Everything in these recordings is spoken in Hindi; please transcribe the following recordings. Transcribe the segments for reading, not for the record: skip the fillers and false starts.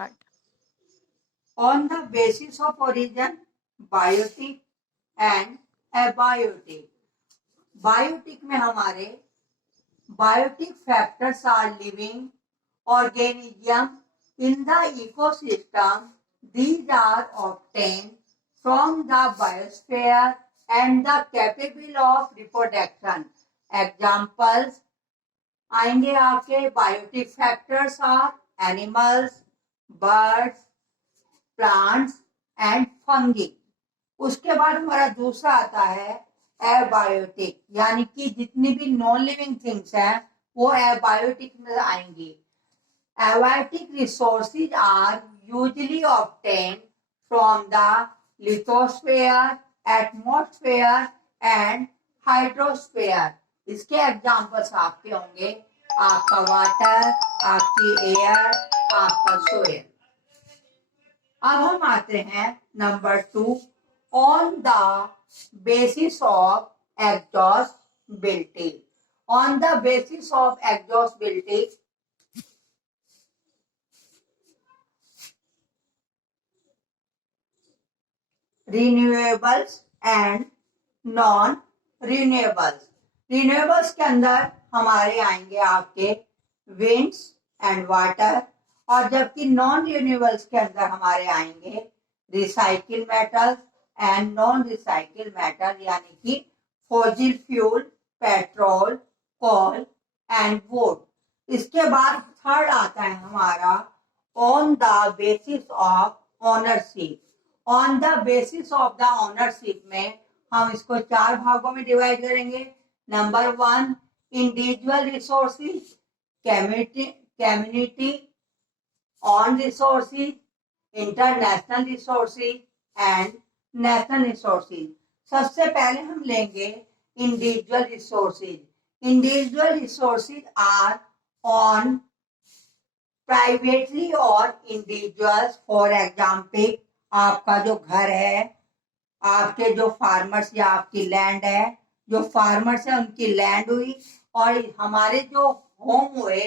start. On the basis of origin, biotic and abiotic. Biotic में हमारे biotic factors are living organism in the ecosystem. These are obtained from the biosphere and the capable of reproduction. Examples आएंगे आपके biotic factors are animals, birds, plants and fungi. उसके बाद हमारा दूसरा आता है एबायोटिक, यानी कि जितनी भी नॉन लिविंग थिंग्स हैं वो एबायोटिक में आएंगी। Abiotic resources are usually obtained from the lithosphere, atmosphere and hydrosphere. इसके एग्जाम्पल्स आपके होंगे आपका वाटर, आपकी एयर, आपका सोयल। अब हम आते हैं number 2, on the basis of exhaustibility. On the basis of exhaustibility renewables and non renewables. Renewables के अंदर हमारे आएंगे आपके विंड्स एंड वाटर, और जबकि नॉन रिन्यूएबल्स के अंदर हमारे आएंगे recycle metals and non recycle metal, यानी कि fossil fuel, petrol, coal and wood. इसके बाद थर्ड आता है हमारा on the basis of ownership. On the basis of the ownership में हम इसको 4 भागों में डिवाइड करेंगे। Number 1, individual resources, community own resources, international resources and national resources. सबसे पहले हम लेंगे individual resources. Individual resources are own privately और इंडिविजुअल्स। फॉर एग्जाम्पल आपका जो घर है, आपके जो फार्मर्स या आपकी लैंड है, जो फार्मर्स है उनकी लैंड हुई, और हमारे जो होम हुए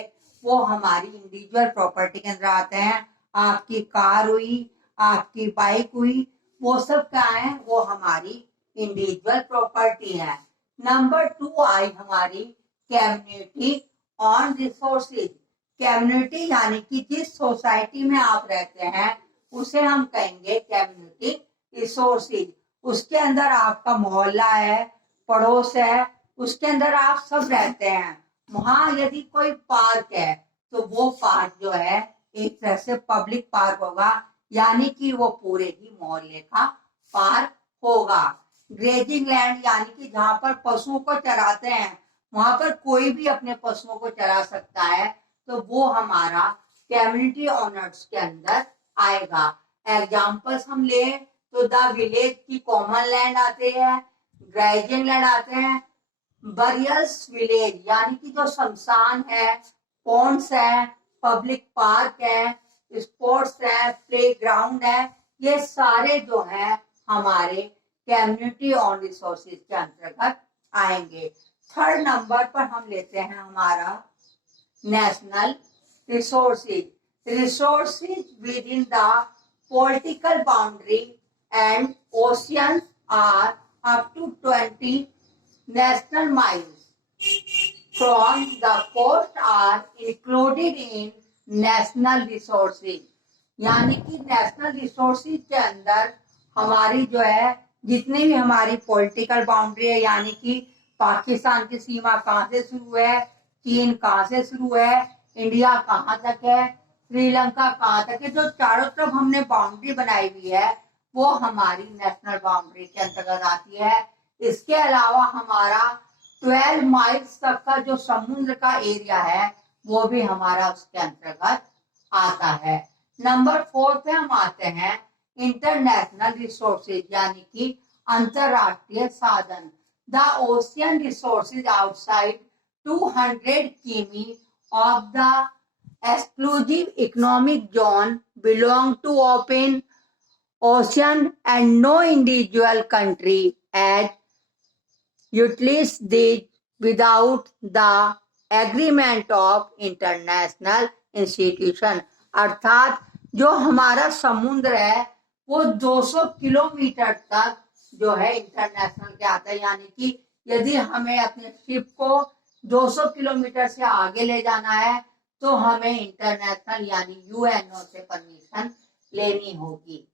वो हमारी इंडिविजुअल प्रॉपर्टी के अंदर आते हैं। आपकी कार हुई, आपकी बाइक हुई, वो सब क्या है, वो हमारी इंडिविजुअल प्रॉपर्टी है। नंबर 2 आई हमारी कम्युनिटी ऑन रिसोर्सेज। कम्युनिटी यानी कि जिस सोसाइटी में आप रहते हैं उसे हम कहेंगे कम्युनिटी रिसोर्सेज। उसके अंदर आपका मोहल्ला है, पड़ोस है, उसके अंदर आप सब रहते हैं। वहां यदि कोई पार्क है तो वो पार्क जो है एक तरह से पब्लिक पार्क होगा, यानी कि वो पूरे ही मोहल्ले का पार्क होगा। ग्रेजिंग लैंड यानी कि जहां पर पशुओं को चराते हैं, वहां पर कोई भी अपने पशुओं को चरा सकता है, तो वो हमारा कम्युनिटी ओनर्स के अंदर आएगा। एग्जाम्पल्स हम ले तो द विलेज की कॉमन लैंड आते हैं, ग्रेजिंग लैंड आते हैं, बरियल्स विलेज यानी कि जो शमशान है, पॉन्ड्स है, पब्लिक पार्क है, स्पोर्ट्स है, प्ले ग्राउंड है, ये सारे जो है हमारे कम्युनिटी ऑन रिसोर्सेज के अंतर्गत आएंगे। थर्ड नंबर पर हम लेते हैं हमारा national resources. Resources within the political boundary and oceans are up to 20 national miles from the coast are included in national resources। यानी कि नेशनल रिसोर्सेज के अंदर हमारी जो है जितनी भी हमारी पॉलिटिकल बाउंड्री है, यानी कि पाकिस्तान की सीमा कहाँ से शुरू है, चीन कहाँ से शुरू है, इंडिया कहाँ तक है, श्रीलंका कहाँ तक है, जो चारों तरफ हमने बाउंड्री बनाई हुई है वो हमारी नेशनल बाउंड्री के अंतर्गत आती है। इसके अलावा हमारा 12 माइल्स तक का जो समुद्र का एरिया है वो भी हमारा उसके अंतर्गत आता है। नंबर 4 पे हम आते हैं इंटरनेशनल रिसोर्सेज, यानी कि अंतरराष्ट्रीय साधन। द ओशियन रिसोर्सेज आउटसाइड 200 किमी of the exclusive economic zone belong to open ocean and no individual country has utilized these without the agreement of international institution। अर्थात जो हमारा समुद्र है वो 200 किलोमीटर तक जो है इंटरनेशनल के आता है, यानी कि यदि हमें अपने शिप को 200 किलोमीटर से आगे ले जाना है तो हमें इंटरनेशनल यानी यूएनओ से परमिशन लेनी होगी।